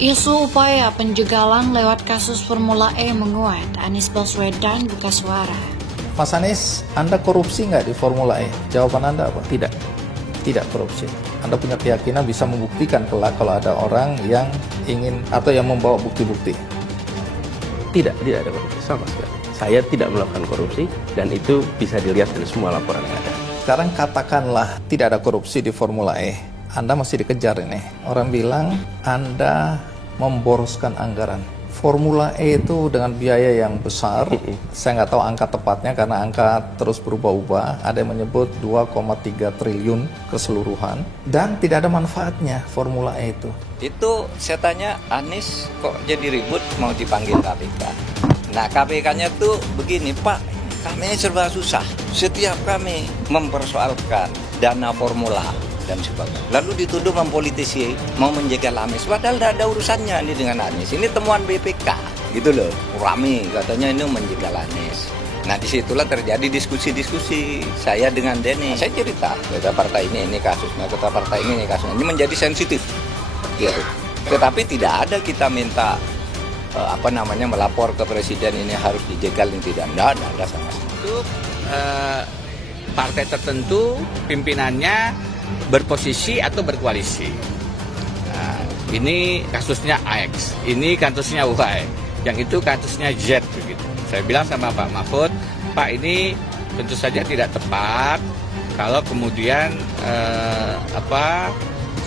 Isu upaya penjegalan lewat kasus Formula E menguat, Anies Baswedan buka suara. Mas Anies, Anda korupsi nggak di Formula E? Jawaban Anda apa? Tidak. Tidak korupsi. Anda punya keyakinan bisa membuktikan kelak kalau ada orang yang ingin atau yang membawa bukti-bukti? Tidak ada korupsi sama sekali. Saya tidak melakukan korupsi dan itu bisa dilihat dari semua laporan yang ada. Sekarang katakanlah tidak ada korupsi di Formula E. Anda masih dikejar ini. Orang bilang Anda memboroskan anggaran. Formula E itu dengan biaya yang besar. Saya nggak tahu angka tepatnya karena angka terus berubah-ubah. Ada yang menyebut 2,3 triliun keseluruhan. Dan tidak ada manfaatnya Formula E itu. Itu saya tanya, Anies kok jadi ribut mau dipanggil KPK. Nah KPK-nya tuh begini, Pak, kami ini serba susah. Setiap kami mempersoalkan dana formula dan sebagainya. Lalu dituduh mempolitisi, mau menjegal Anies. Padahal tidak ada urusannya ini dengan Anies. Ini temuan BPK, gitu loh. Rame katanya ini menjegal Anies. Nah disitulah terjadi diskusi-diskusi saya dengan Denny. Saya cerita, kata partai ini kasusnya, kata partai ini kasusnya. Ini menjadi sensitif. Gitu. Tetapi tidak ada kita minta melapor ke presiden ini harus dijegal, ini tidak ada sama sekali. Untuk partai tertentu pimpinannya berposisi atau berkoalisi. Nah, ini kasusnya X, ini kasusnya Y, yang itu kasusnya Z begitu. Saya bilang sama Pak Mahfud, Pak ini tentu saja tidak tepat kalau kemudian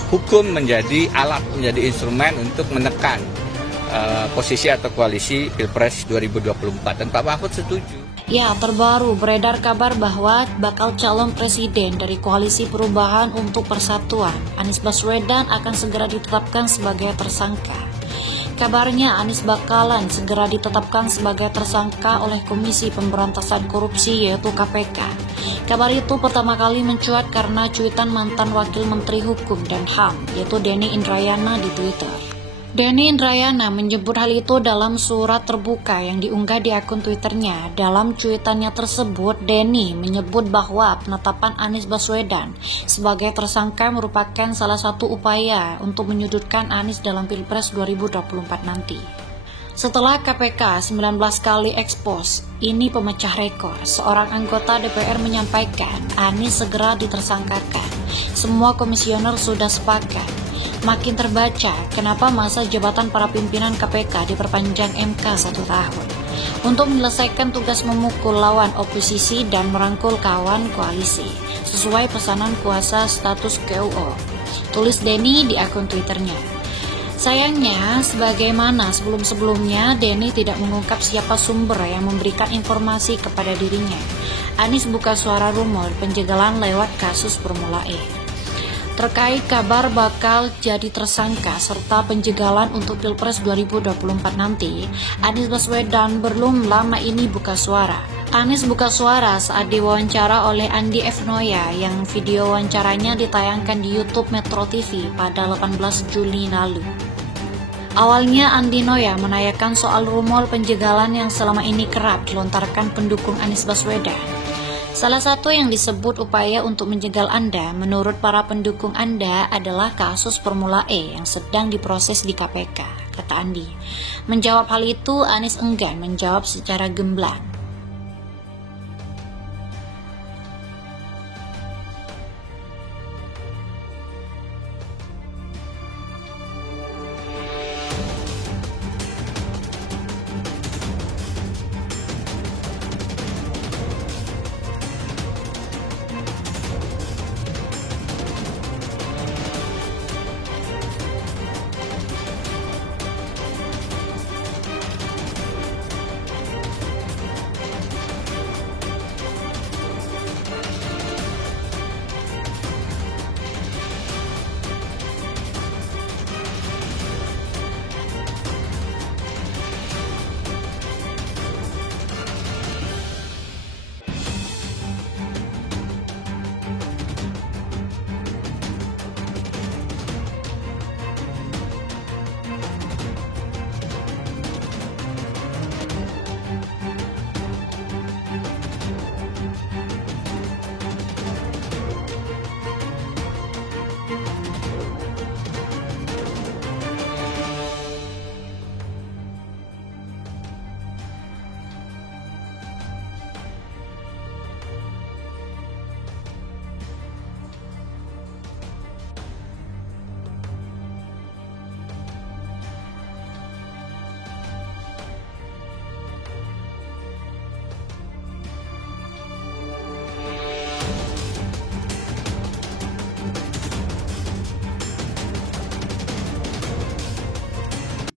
hukum menjadi alat, menjadi instrumen untuk menekan posisi atau koalisi Pilpres 2024, dan Pak Mahfud setuju. Ya, terbaru beredar kabar bahwa bakal calon presiden dari Koalisi Perubahan untuk Persatuan, Anies Baswedan, akan segera ditetapkan sebagai tersangka. Kabarnya Anies bakalan segera ditetapkan sebagai tersangka oleh Komisi Pemberantasan Korupsi yaitu KPK. Kabar itu pertama kali mencuat karena cuitan mantan Wakil Menteri Hukum dan HAM yaitu Denny Indrayana di Twitter. Denny Indrayana menyebut hal itu dalam surat terbuka yang diunggah di akun Twitternya. Dalam cuitannya tersebut, Denny menyebut bahwa penetapan Anies Baswedan sebagai tersangka merupakan salah satu upaya untuk menyudutkan Anies dalam Pilpres 2024 nanti. Setelah KPK 19 kali ekspos, ini pemecah rekor. Seorang anggota DPR menyampaikan Anies segera ditersangkakan. Semua komisioner sudah sepakat. Makin terbaca kenapa masa jabatan para pimpinan KPK diperpanjang MK 1 tahun untuk menyelesaikan tugas memukul lawan oposisi dan merangkul kawan koalisi sesuai pesanan kuasa status KUO, tulis Denny di akun Twitternya. Sayangnya, sebagaimana sebelum-sebelumnya, Denny tidak mengungkap siapa sumber yang memberikan informasi kepada dirinya. Anies buka suara rumor penjegalan lewat kasus Formula E. Terkait kabar bakal jadi tersangka serta penjegalan untuk Pilpres 2024 nanti, Anies Baswedan belum lama ini buka suara. Anies buka suara saat diwawancara oleh Andi F. Noya yang video wawancaranya ditayangkan di YouTube Metro TV pada 18 Juli lalu. Awalnya Andi Noya menanyakan soal rumor penjegalan yang selama ini kerap dilontarkan pendukung Anies Baswedan. Salah satu yang disebut upaya untuk menjegal Anda menurut para pendukung Anda adalah kasus Formula E yang sedang diproses di KPK, kata Andi. Menjawab hal itu, Anies enggan menjawab secara gamblang.